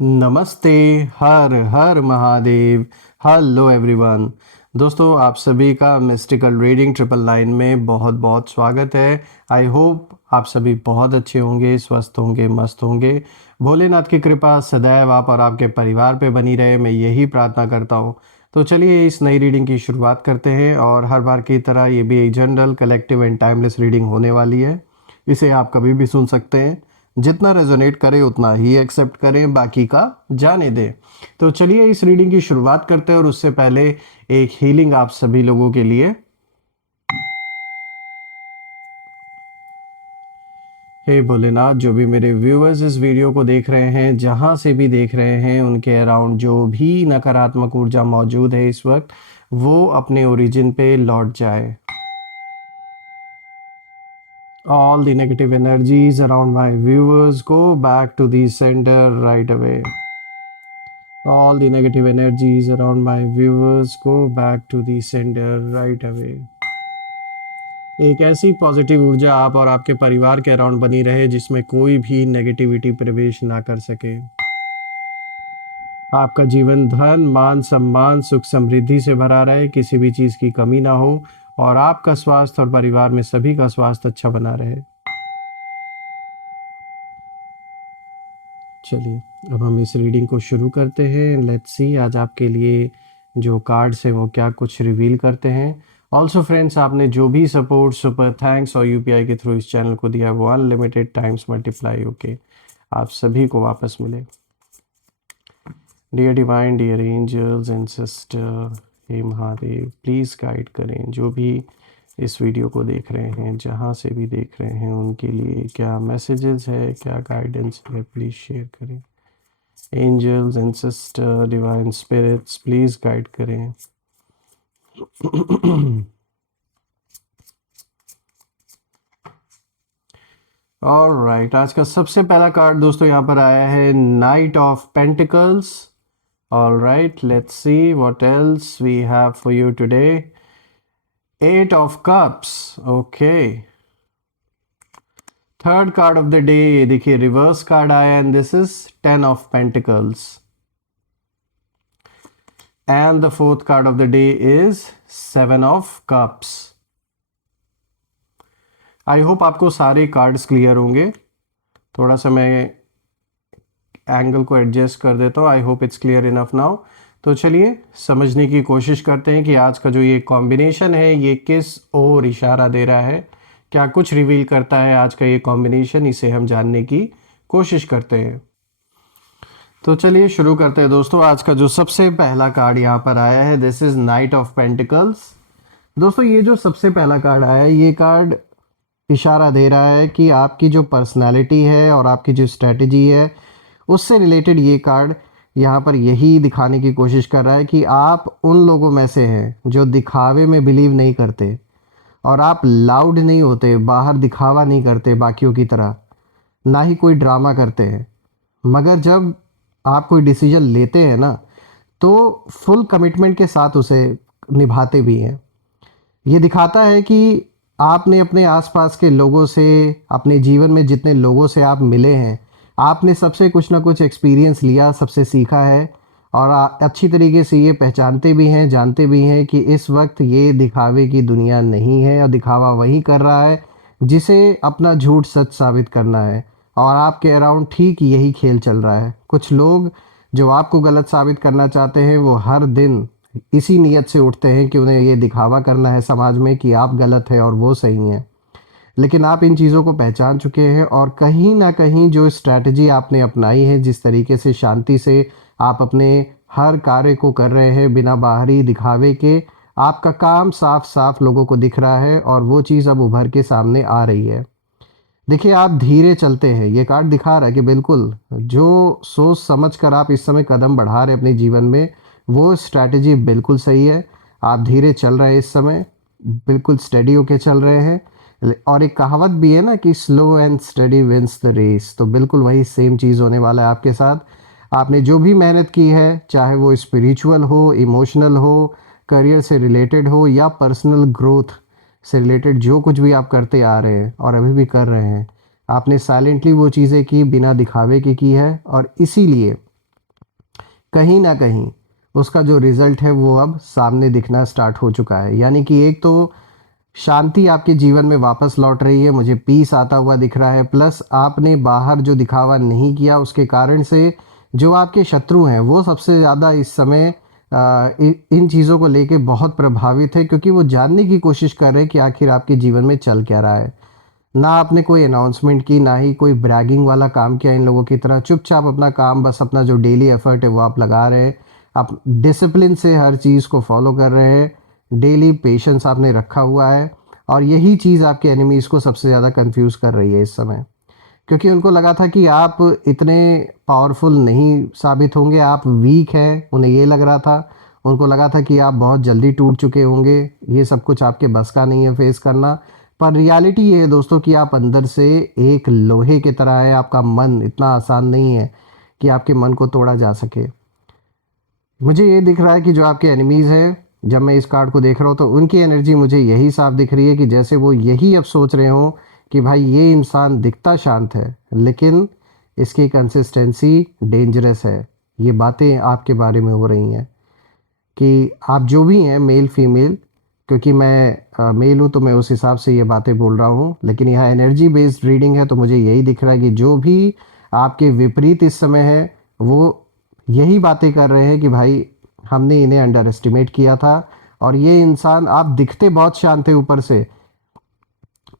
नमस्ते। हर हर महादेव। Hello everyone. दोस्तों, आप सभी का मिस्टिकल रीडिंग 999 में बहुत बहुत स्वागत है। आई होप आप सभी बहुत अच्छे होंगे, स्वस्थ होंगे, मस्त होंगे। भोलेनाथ की कृपा सदैव आप और आपके परिवार पे बनी रहे, मैं यही प्रार्थना करता हूँ। तो चलिए इस नई रीडिंग की शुरुआत करते हैं, और हर बार की तरह ये भी एक general, collective and timeless reading होने वाली है। इसे आप कभी भी सुन सकते हैं। जितना रेजोनेट करे उतना ही एक्सेप्ट करें, बाकी का जाने दें। तो चलिए इस रीडिंग की शुरुआत करते हैं, और उससे पहले एक हीलिंग आप सभी लोगों के लिए। हे भोलेनाथ, जो भी मेरे व्यूअर्स इस वीडियो को देख रहे हैं, जहां से भी देख रहे हैं, उनके अराउंड जो भी नकारात्मक ऊर्जा मौजूद है इस वक्त, वो अपने ओरिजिन पे लौट जाए। All the negative energies around my viewers go back to the center right away. All the negative energies around my viewers go back to the sender right away. एक ऐसी पॉजिटिव ऊर्जा आप और आपके परिवार के अराउंड बनी रहे जिसमें कोई भी नेगेटिविटी प्रवेश ना कर सके। आपका जीवन धन, मान, सम्मान, सुख, समृद्धि से भरा रहे, किसी भी चीज़ की कमी ना हो, और आपका स्वास्थ्य और परिवार में सभी का स्वास्थ्य अच्छा बना रहे। चलिए अब हम इस रीडिंग को शुरू करते हैं। लेट्स सी आज आपके लिए जो कार्ड्स हैं वो क्या कुछ रिवील करते हैं। ऑल्सो फ्रेंड्स, आपने जो भी सपोर्ट, सुपर थैंक्स और यूपीआई के थ्रू इस चैनल को दिया है वो अनलिमिटेड टाइम्स मल्टीप्लाई होके आप सभी को वापस मिले। Dear divine, dear angels and sister, हे महादेव, प्लीज़ गाइड करें जो भी इस वीडियो को देख रहे हैं, जहाँ से भी देख रहे हैं, उनके लिए क्या मैसेजेस है, क्या गाइडेंस है, प्लीज़ शेयर करें। Angels and sister, divine spirits, please guide करें। ऑलराइट, आज का सबसे पहला कार्ड दोस्तों यहाँ पर आया है knight of pentacles. Alright, let's see what else we have for you today. Eight of cups, okay. Third card of the day, ये देखिए रिवर्स कार्ड आया, and this is 10 of pentacles. And the fourth card of the day is 7 of cups. I hope आपको सारे cards clear होंगे। थोड़ा सा मैं angle को एडजस्ट कर देता हूँ। I hope it's clear enough now. तो चलिए समझने की कोशिश करते हैं कि आज का जो ये कॉम्बिनेशन है ये किस ओर इशारा दे रहा है, क्या कुछ रिवील करता है आज का ये कॉम्बिनेशन, इसे हम जानने की कोशिश करते हैं। तो चलिए शुरू करते हैं दोस्तों। आज का जो सबसे पहला कार्ड यहाँ पर आया है, this is night of pentacles. दोस्तों, ये जो सबसे पहला कार्ड आया है, ये कार्ड इशारा दे रहा है कि आपकी जो पर्सनालिटी है और आपकी जो स्ट्रेटजी है उससे रिलेटेड ये कार्ड यहाँ पर यही दिखाने की कोशिश कर रहा है कि आप उन लोगों में से हैं जो दिखावे में बिलीव नहीं करते, और आप लाउड नहीं होते, बाहर दिखावा नहीं करते बाकियों की तरह, ना ही कोई ड्रामा करते हैं। मगर जब आप कोई डिसीजन लेते हैं ना, तो फुल कमिटमेंट के साथ उसे निभाते भी हैं। ये दिखाता है कि आपने अपने आसपास के लोगों से, अपने जीवन में जितने लोगों से आप मिले हैं, आपने सबसे कुछ ना कुछ एक्सपीरियंस लिया, सबसे सीखा है, और अच्छी तरीके से ये पहचानते भी हैं, जानते भी हैं कि इस वक्त ये दिखावे की दुनिया नहीं है, और दिखावा वही कर रहा है जिसे अपना झूठ सच साबित करना है। और आपके अराउंड ठीक यही खेल चल रहा है। कुछ लोग जो आपको गलत साबित करना चाहते हैं, वो हर दिन इसी नीयत से उठते हैं कि उन्हें ये दिखावा करना है समाज में कि आप गलत हैं और वो सही हैं। लेकिन आप इन चीज़ों को पहचान चुके हैं, और कहीं ना कहीं जो स्ट्रैटेजी आपने अपनाई है, जिस तरीके से शांति से आप अपने हर कार्य को कर रहे हैं बिना बाहरी दिखावे के, आपका काम साफ साफ लोगों को दिख रहा है, और वो चीज़ अब उभर के सामने आ रही है। देखिए, आप धीरे चलते हैं, ये कार्ड दिखा रहा है कि बिल्कुल जो सोच समझ कर आप इस समय कदम बढ़ा रहे हैं अपने जीवन में, वो स्ट्रैटेजी बिल्कुल सही है। आप धीरे चल रहे हैं इस समय, बिल्कुल स्टेडी होके चल रहे हैं। और एक कहावत भी है ना कि slow and steady wins the race, तो बिल्कुल वही सेम चीज़ होने वाला है आपके साथ। आपने जो भी मेहनत की है, चाहे वो स्पिरिचुअल हो, इमोशनल हो, करियर से रिलेटेड हो, या पर्सनल ग्रोथ से रिलेटेड, जो कुछ भी आप करते आ रहे हैं और अभी भी कर रहे हैं, आपने साइलेंटली वो चीज़ें की, बिना दिखावे की है। और इसीलिए कहीं ना कहीं उसका जो रिजल्ट है वो अब सामने दिखना स्टार्ट हो चुका है। यानी कि एक तो शांति आपके जीवन में वापस लौट रही है, मुझे पीस आता हुआ दिख रहा है, प्लस आपने बाहर जो दिखावा नहीं किया उसके कारण से जो आपके शत्रु हैं वो सबसे ज़्यादा इस समय इन चीज़ों को लेके बहुत प्रभावित है, क्योंकि वो जानने की कोशिश कर रहे हैं कि आखिर आपके जीवन में चल क्या रहा है। ना आपने कोई अनाउंसमेंट की, ना ही कोई ब्रैगिंग वाला काम किया इन लोगों की तरह। चुपचाप अपना काम, बस अपना जो डेली एफर्ट है वो आप लगा रहे हैं। आप डिसिप्लिन से हर चीज़ को फॉलो कर रहे हैं। डेली पेशेंस आपने रखा हुआ है, और यही चीज़ आपके एनिमीज़ को सबसे ज़्यादा कंफ्यूज कर रही है इस समय, क्योंकि उनको लगा था कि आप इतने पावरफुल नहीं साबित होंगे, आप वीक हैं, उन्हें ये लग रहा था। उनको लगा था कि आप बहुत जल्दी टूट चुके होंगे, ये सब कुछ आपके बस का नहीं है फेस करना। पर रियलिटी ये है दोस्तों कि आप अंदर से एक लोहे की तरह है। आपका मन इतना आसान नहीं है कि आपके मन को तोड़ा जा सके। मुझे ये दिख रहा है कि जो आपके एनिमीज़ हैं, जब मैं इस कार्ड को देख रहा हूँ तो उनकी एनर्जी मुझे यही साफ दिख रही है कि जैसे वो यही अब सोच रहे हों कि भाई ये इंसान दिखता शांत है लेकिन इसकी कंसिस्टेंसी डेंजरस है। ये बातें आपके बारे में हो रही हैं कि आप जो भी हैं, मेल फीमेल, क्योंकि मैं मेल हूँ तो मैं उस हिसाब से ये बातें बोल रहा हूँ, लेकिन यहाँ एनर्जी बेस्ड रीडिंग है तो मुझे यही दिख रहा है कि जो भी आपके विपरीत इस समय है वो यही बातें कर रहे हैं कि भाई हमने इन्हें अंडर एस्टिमेट किया था। और ये इंसान, आप दिखते बहुत शांत है ऊपर से,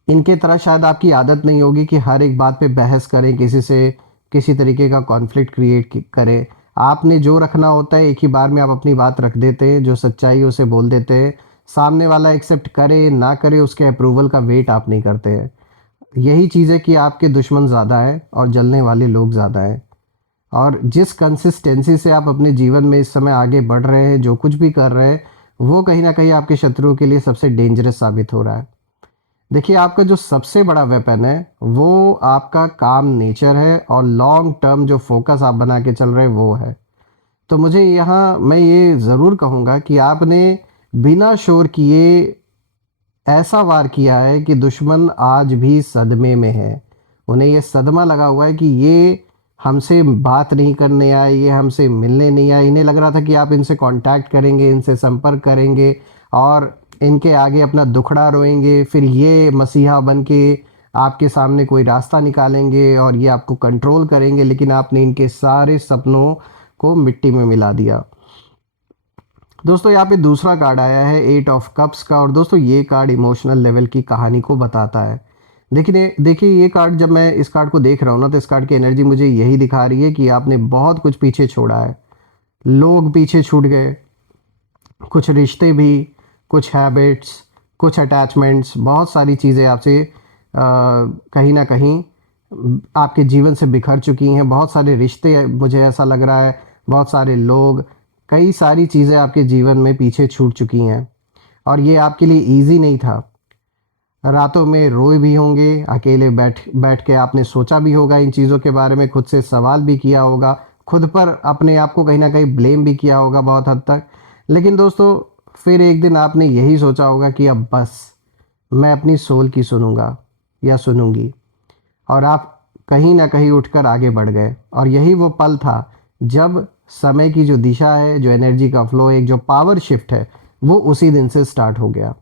इनके तरह शायद आपकी आदत नहीं होगी कि हर एक बात पे बहस करें, किसी से किसी तरीके का कॉन्फ्लिक्ट क्रिएट करें। आपने जो रखना होता है एक ही बार में आप अपनी बात रख देते हैं, जो सच्चाई है उसे बोल देते हैं। सामने वाला एक्सेप्ट करे ना करे उसके अप्रूवल का वेट आप नहीं करते हैं। यही चीज़ है कि आपके दुश्मन ज़्यादा है और जलने वाले लोग ज़्यादा हैं। और जिस कंसिस्टेंसी से आप अपने जीवन में इस समय आगे बढ़ रहे हैं, जो कुछ भी कर रहे हैं, वो कहीं ना कहीं आपके शत्रुओं के लिए सबसे डेंजरस साबित हो रहा है। देखिए, आपका जो सबसे बड़ा वेपन है वो आपका काम नेचर है, और लॉन्ग टर्म जो फोकस आप बना के चल रहे हैं वो है। तो मुझे यहाँ मैं ये ज़रूर कहूँगा कि आपने बिना शोर किए ऐसा वार किया है कि दुश्मन आज भी सदमे में है। उन्हें ये सदमा लगा हुआ है कि ये हमसे बात नहीं करने आए, ये हमसे मिलने नहीं आए। इन्हें लग रहा था कि आप इनसे कांटेक्ट करेंगे, इनसे संपर्क करेंगे और इनके आगे अपना दुखड़ा रोएंगे, फिर ये मसीहा बन के आपके सामने कोई रास्ता निकालेंगे और ये आपको कंट्रोल करेंगे। लेकिन आपने इनके सारे सपनों को मिट्टी में मिला दिया। दोस्तों, यहाँ पे दूसरा कार्ड आया है 8 ऑफ कप्स का, और दोस्तों ये कार्ड इमोशनल लेवल की कहानी को बताता है। देखिए देखिए, ये कार्ड, जब मैं इस कार्ड को देख रहा हूँ ना, तो इस कार्ड की एनर्जी मुझे यही दिखा रही है कि आपने बहुत कुछ पीछे छोड़ा है। लोग पीछे छूट गए, कुछ रिश्ते भी, कुछ हैबिट्स, कुछ अटैचमेंट्स, बहुत सारी चीज़ें आपसे कहीं ना कहीं आपके जीवन से बिखर चुकी हैं। बहुत सारे रिश्ते, मुझे ऐसा लग रहा है, बहुत सारे लोग, कई सारी चीज़ें आपके जीवन में पीछे छूट चुकी हैं। और ये आपके लिए इजी नहीं था। रातों में रोए भी होंगे, अकेले बैठ बैठ के आपने सोचा भी होगा इन चीज़ों के बारे में, खुद से सवाल भी किया होगा, खुद पर अपने आप को कहीं ना कहीं ब्लेम भी किया होगा बहुत हद तक। लेकिन दोस्तों, फिर एक दिन आपने यही सोचा होगा कि अब बस मैं अपनी सोल की सुनूंगा या सुनूंगी, और आप कहीं ना कहीं उठकर आगे बढ़ गए। और यही वो पल था जब समय की जो दिशा है, जो एनर्जी का फ्लो है, एक जो पावर शिफ्ट है, वो उसी दिन से स्टार्ट हो गया।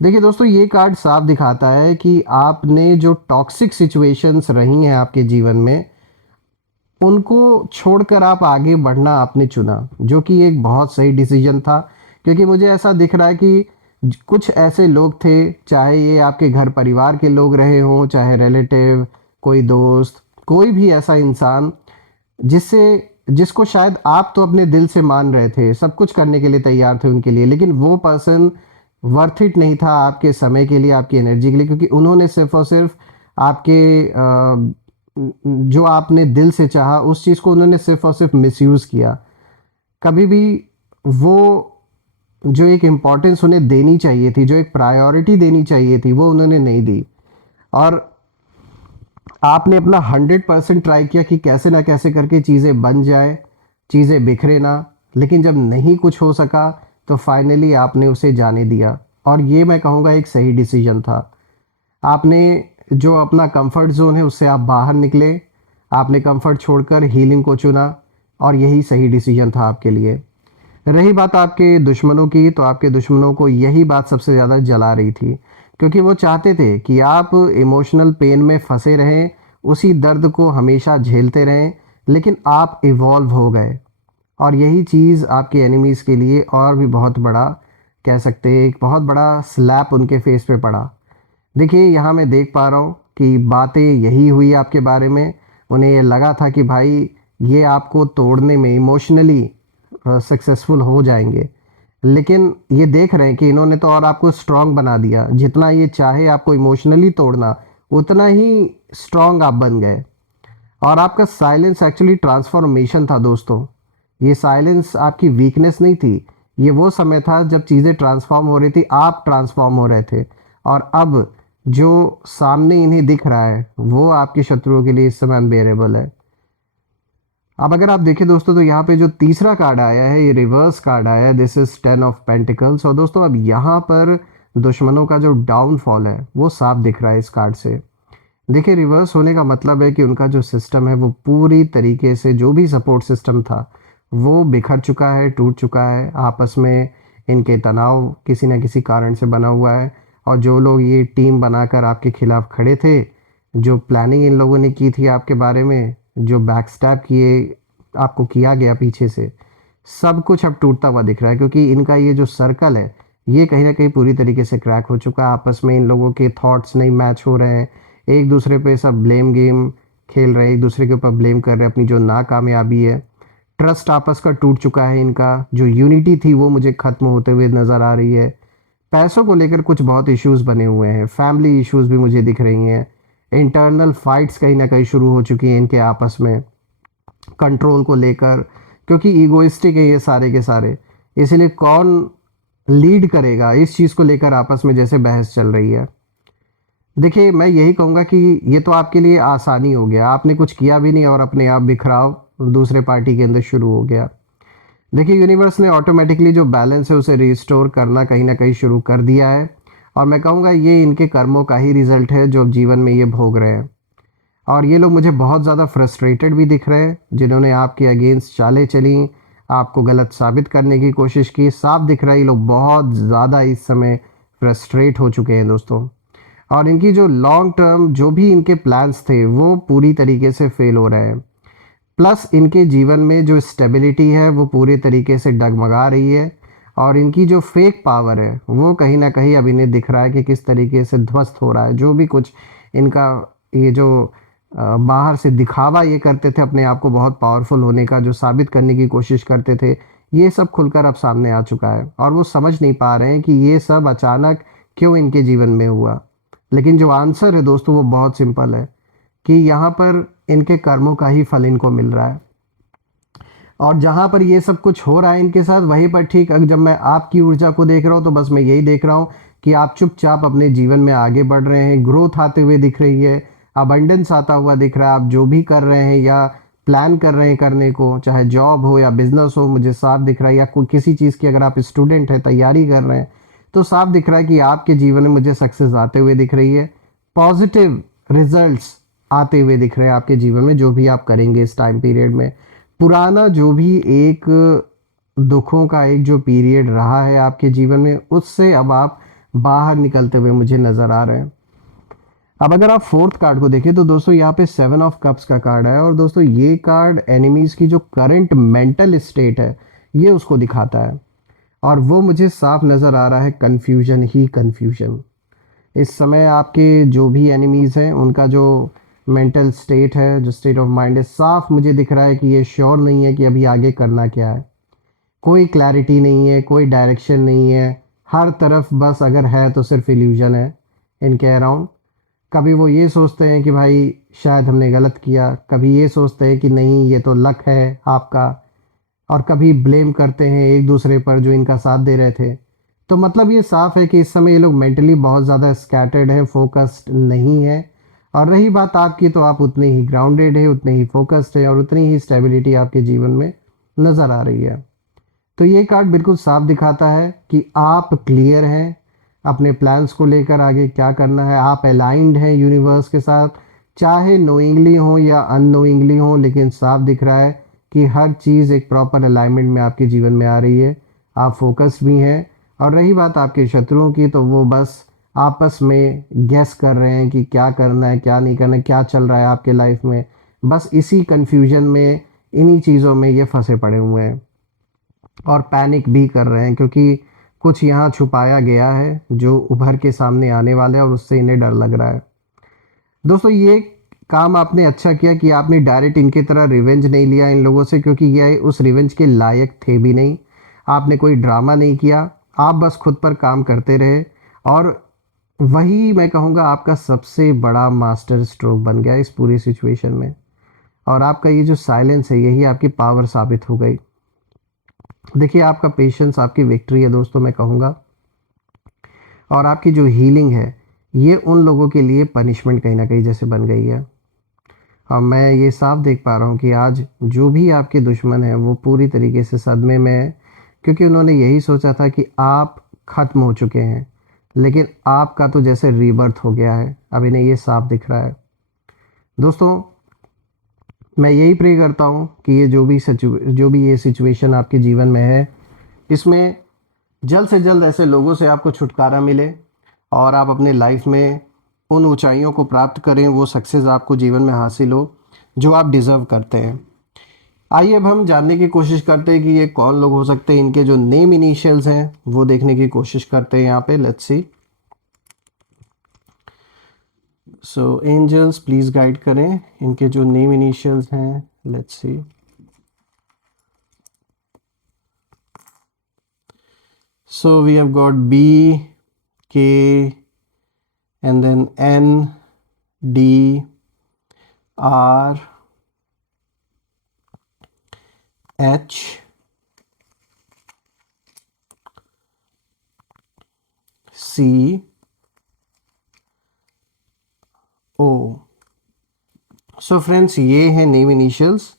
देखिए दोस्तों, ये कार्ड साफ दिखाता है कि आपने जो टॉक्सिक सिचुएशंस रही हैं आपके जीवन में, उनको छोड़कर आप आगे बढ़ना आपने चुना, जो कि एक बहुत सही डिसीजन था। क्योंकि मुझे ऐसा दिख रहा है कि कुछ ऐसे लोग थे, चाहे ये आपके घर परिवार के लोग रहे हों, चाहे रिलेटिव, कोई दोस्त, कोई भी ऐसा इंसान जिससे जिसको शायद आप तो अपने दिल से मान रहे थे, सब कुछ करने के लिए तैयार थे उनके लिए, लेकिन वो पर्सन वर्थ इट नहीं था आपके समय के लिए, आपकी एनर्जी के लिए, क्योंकि उन्होंने सिर्फ और सिर्फ आपके जो आपने दिल से चाहा उस चीज़ को उन्होंने सिर्फ और सिर्फ मिसयूज़ किया। कभी भी वो जो एक इम्पोर्टेंस उन्हें देनी चाहिए थी, जो एक प्रायोरिटी देनी चाहिए थी, वो उन्होंने नहीं दी। और आपने अपना 100% ट्राई किया कि कैसे ना कैसे करके चीज़ें बन जाए, चीज़ें बिखरे ना। लेकिन जब नहीं कुछ हो सका तो फाइनली आपने उसे जाने दिया, और ये मैं कहूँगा एक सही डिसीजन था। आपने जो अपना कंफर्ट जोन है उससे आप बाहर निकले, आपने कंफर्ट छोड़कर हीलिंग को चुना, और यही सही डिसीजन था आपके लिए। रही बात आपके दुश्मनों की, तो आपके दुश्मनों को यही बात सबसे ज़्यादा जला रही थी, क्योंकि वो चाहते थे कि आप इमोशनल पेन में फंसे रहें, उसी दर्द को हमेशा झेलते रहें, लेकिन आप इवॉल्व हो गए। और यही चीज़ आपके एनिमीज़ के लिए और भी बहुत बड़ा, कह सकते हैं एक बहुत बड़ा स्लैप उनके फेस पे पड़ा। देखिए यहाँ मैं देख पा रहा हूँ कि बातें यही हुई आपके बारे में। उन्हें ये लगा था कि भाई ये आपको तोड़ने में इमोशनली सक्सेसफुल हो जाएंगे, लेकिन ये देख रहे हैं कि इन्होंने तो और आपको स्ट्रांग बना दिया। जितना ये चाहे आपको इमोशनली तोड़ना, उतना ही स्ट्रांग आप बन गए। और आपका साइलेंस एक्चुअली ट्रांसफॉर्मेशन था दोस्तों। ये साइलेंस आपकी वीकनेस नहीं थी, ये वो समय था जब चीज़ें ट्रांसफॉर्म हो रही थी, आप ट्रांसफॉर्म हो रहे थे। और अब जो सामने इन्हें दिख रहा है वो आपके शत्रुओं के लिए इस समय अनबेरेबल है। अब अगर आप देखें दोस्तों, तो यहाँ पे जो तीसरा कार्ड आया है, ये रिवर्स कार्ड आया है, दिस इज 10 ऑफ पेंटिकल्स। और दोस्तों अब यहाँ पर दुश्मनों का जो डाउनफॉल है वो साफ दिख रहा है इस कार्ड से। देखिए रिवर्स होने का मतलब है कि उनका जो सिस्टम है वो पूरी तरीके से, जो भी सपोर्ट सिस्टम था वो बिखर चुका है, टूट चुका है। आपस में इनके तनाव किसी न किसी कारण से बना हुआ है। और जो लोग ये टीम बनाकर आपके खिलाफ खड़े थे, जो प्लानिंग इन लोगों ने की थी आपके बारे में, जो बैकस्टैब किए आपको किया गया पीछे से, सब कुछ अब टूटता हुआ दिख रहा है। क्योंकि इनका ये जो सर्कल है ये कहीं ना कहीं पूरी तरीके से क्रैक हो चुका है। आपस में इन लोगों के थॉट्स नहीं मैच हो रहे हैं, एक दूसरे पे सब ब्लेम गेम खेल रहे हैं, एक दूसरे के ऊपर ब्लेम कर रहे हैं अपनी जो नाकामयाबी है। ट्रस्ट आपस का टूट चुका है इनका, जो यूनिटी थी वो मुझे ख़त्म होते हुए नज़र आ रही है। पैसों को लेकर कुछ बहुत इश्यूज बने हुए हैं, फैमिली इश्यूज भी मुझे दिख रही हैं। इंटरनल फाइट्स कहीं ना कहीं शुरू हो चुकी हैं इनके आपस में, कंट्रोल को लेकर, क्योंकि ईगोइस्टिक है ये सारे के सारे। इसलिए कौन लीड करेगा इस चीज़ को लेकर आपस में जैसे बहस चल रही है। देखिए मैं यही कहूँगा कि ये तो आपके लिए आसानी हो गया, आपने कुछ किया भी नहीं और अपने आप बिखराव दूसरे पार्टी के अंदर शुरू हो गया। देखिए यूनिवर्स ने ऑटोमेटिकली जो बैलेंस है उसे रिस्टोर करना कहीं ना कहीं शुरू कर दिया है। और मैं कहूँगा ये इनके कर्मों का ही रिजल्ट है जो अब जीवन में ये भोग रहे हैं। और ये लोग मुझे बहुत ज़्यादा फ्रस्ट्रेटेड भी दिख रहे हैं, जिन्होंने आपके अगेंस्ट चालें चली, आपको गलत साबित करने की कोशिश की। साफ दिख रहा है ये लोग बहुत ज़्यादा इस समय फ्रस्ट्रेट हो चुके हैं दोस्तों। और इनकी जो लॉन्ग टर्म जो भी इनके प्लान्स थे वो पूरी तरीके से फेल हो रहे हैं। प्लस इनके जीवन में जो स्टेबिलिटी है वो पूरे तरीके से डगमगा रही है। और इनकी जो फेक पावर है वो कहीं ना कहीं अब इन्हें दिख रहा है कि किस तरीके से ध्वस्त हो रहा है। जो भी कुछ इनका ये जो बाहर से दिखावा ये करते थे अपने आप को बहुत पावरफुल होने का, जो साबित करने की कोशिश करते थे, ये सब खुलकर अब सामने आ चुका है। और वो समझ नहीं पा रहे हैं कि ये सब अचानक क्यों इनके जीवन में हुआ। लेकिन जो आंसर है दोस्तों वो बहुत सिंपल है कि यहाँ पर इनके कर्मों का ही फल इनको मिल रहा है। और जहाँ पर ये सब कुछ हो रहा है इनके साथ, वहीं पर ठीक जब मैं आपकी ऊर्जा को देख रहा हूँ तो बस मैं यही देख रहा हूँ कि आप चुपचाप अपने जीवन में आगे बढ़ रहे हैं, ग्रोथ आते हुए दिख रही है, अबंडेंस आता हुआ दिख रहा है। आप जो भी कर रहे हैं या प्लान कर रहे हैं करने को, चाहे जॉब हो या बिजनेस हो, मुझे साफ दिख रहा है। या कोई किसी चीज़ की अगर आप स्टूडेंट हैं, तैयारी कर रहे हैं, तो साफ दिख रहा है कि आपके जीवन में मुझे सक्सेस आते हुए दिख रही है। पॉजिटिव रिजल्ट्स आते हुए दिख रहे हैं आपके जीवन में, जो भी आप करेंगे इस टाइम पीरियड में। पुराना जो भी एक दुखों का एक जो पीरियड रहा है आपके जीवन में, उससे अब आप बाहर निकलते हुए मुझे नज़र आ रहे हैं। अब अगर आप फोर्थ कार्ड को देखें तो दोस्तों यहाँ पे 7 ऑफ कप्स का कार्ड है। और दोस्तों ये कार्ड एनिमीज की जो करंट मेंटल स्टेट है ये उसको दिखाता है। और वो मुझे साफ नज़र आ रहा है, कन्फ्यूजन ही कन्फ्यूजन। इस समय आपके जो भी एनिमीज़ हैं उनका जो मेंटल स्टेट है, जो स्टेट ऑफ माइंड है, साफ मुझे दिख रहा है कि ये श्योर नहीं है कि अभी आगे करना क्या है। कोई क्लैरिटी नहीं है, कोई डायरेक्शन नहीं है, हर तरफ बस अगर है तो सिर्फ इल्यूजन है इनके अराउंड। कभी वो ये सोचते हैं कि भाई शायद हमने गलत किया, कभी ये सोचते हैं कि नहीं ये तो लक है आपका, और कभी ब्लेम करते हैं एक दूसरे पर जो इनका साथ दे रहे थे। तो मतलब ये साफ है कि इस समय ये लोग मेंटली बहुत ज़्यादा स्कैटर्ड है, फोकस्ड नहीं है। और रही बात आपकी, तो आप उतने ही ग्राउंडेड है, उतने ही फोकस्ड है और उतनी ही स्टेबिलिटी आपके जीवन में नज़र आ रही है। तो ये कार्ड बिल्कुल साफ दिखाता है कि आप क्लियर हैं अपने प्लान्स को लेकर, आगे क्या करना है। आप अलाइंड हैं यूनिवर्स के साथ, चाहे नोइंगली हो या अननोइंगली हो, लेकिन साफ दिख रहा है कि हर चीज़ एक प्रॉपर अलाइनमेंट में आपके जीवन में आ रही है, आप फोकस भी हैं। और रही बात आपके शत्रुओं की, तो वो बस आपस में गेस कर रहे हैं कि क्या करना है, क्या नहीं करना है, क्या चल रहा है आपके लाइफ में। बस इसी कन्फ्यूजन में, इन्हीं चीज़ों में ये फंसे पड़े हुए हैं और पैनिक भी कर रहे हैं, क्योंकि कुछ यहाँ छुपाया गया है जो उभर के सामने आने वाला है और उससे इन्हें डर लग रहा है। दोस्तों, ये काम आपने अच्छा किया कि आपने डायरेक्ट इनकी तरह रिवेंज नहीं लिया इन लोगों से, क्योंकि ये उस रिवेंज के लायक थे भी नहीं। आपने कोई ड्रामा नहीं किया, आप बस खुद पर काम करते रहे, और वही मैं कहूँगा आपका सबसे बड़ा मास्टर स्ट्रोक बन गया इस पूरी सिचुएशन में। और आपका ये जो साइलेंस है, यही आपकी पावर साबित हो गई। देखिए, आपका पेशेंस आपकी विक्ट्री है दोस्तों, मैं कहूँगा। और आपकी जो हीलिंग है, ये उन लोगों के लिए पनिशमेंट कहीं ना कहीं जैसे बन गई है। और मैं ये साफ देख पा रहा हूँ कि आज जो भी आपके दुश्मन हैं वो पूरी तरीके से सदमे में है, क्योंकि उन्होंने यही सोचा था कि आप ख़त्म हो चुके हैं, लेकिन आपका तो जैसे रीबर्थ हो गया है, अब इन्हें ये साफ दिख रहा है। दोस्तों, मैं यही प्रे करता हूँ कि ये जो भी ये सिचुएशन आपके जीवन में है, इसमें जल्द से जल्द ऐसे लोगों से आपको छुटकारा मिले और आप अपने लाइफ में उन ऊंचाइयों को प्राप्त करें, वो सक्सेस आपको जीवन में हासिल हो जो आप डिज़र्व करते हैं। आइए अब हम जानने की कोशिश करते हैं कि ये कौन लोग हो सकते हैं। इनके जो नेम इनिशियल्स हैं वो देखने की कोशिश करते हैं यहाँ पे। Let's see. So angels please guide करें इनके जो नेम इनिशियल्स हैं। Let's see. So we have got B, K, and then N, D, R, H, C, O. So friends, ये हैं name initials.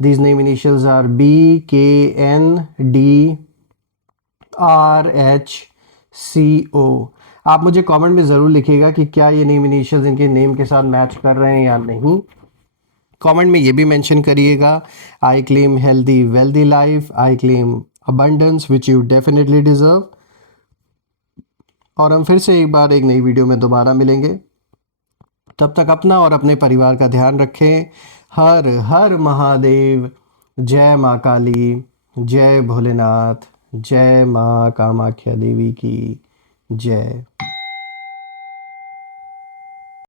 These name initials are B, K, N, D, R, H, C, O. आप मुझे comment में ज़रूर लिखिएगा कि क्या ये नेम इनिशियल्स इनके नेम के साथ मैच कर रहे हैं या नहीं। कमेंट में ये भी मेंशन करिएगा, I claim healthy wealthy life, I claim abundance which you definitely deserve. और हम फिर से एक बार एक नई वीडियो में दोबारा मिलेंगे। तब तक अपना और अपने परिवार का ध्यान रखें। हर हर महादेव। जय माँ काली, जय भोलेनाथ, जय माँ कामाख्या देवी की जय।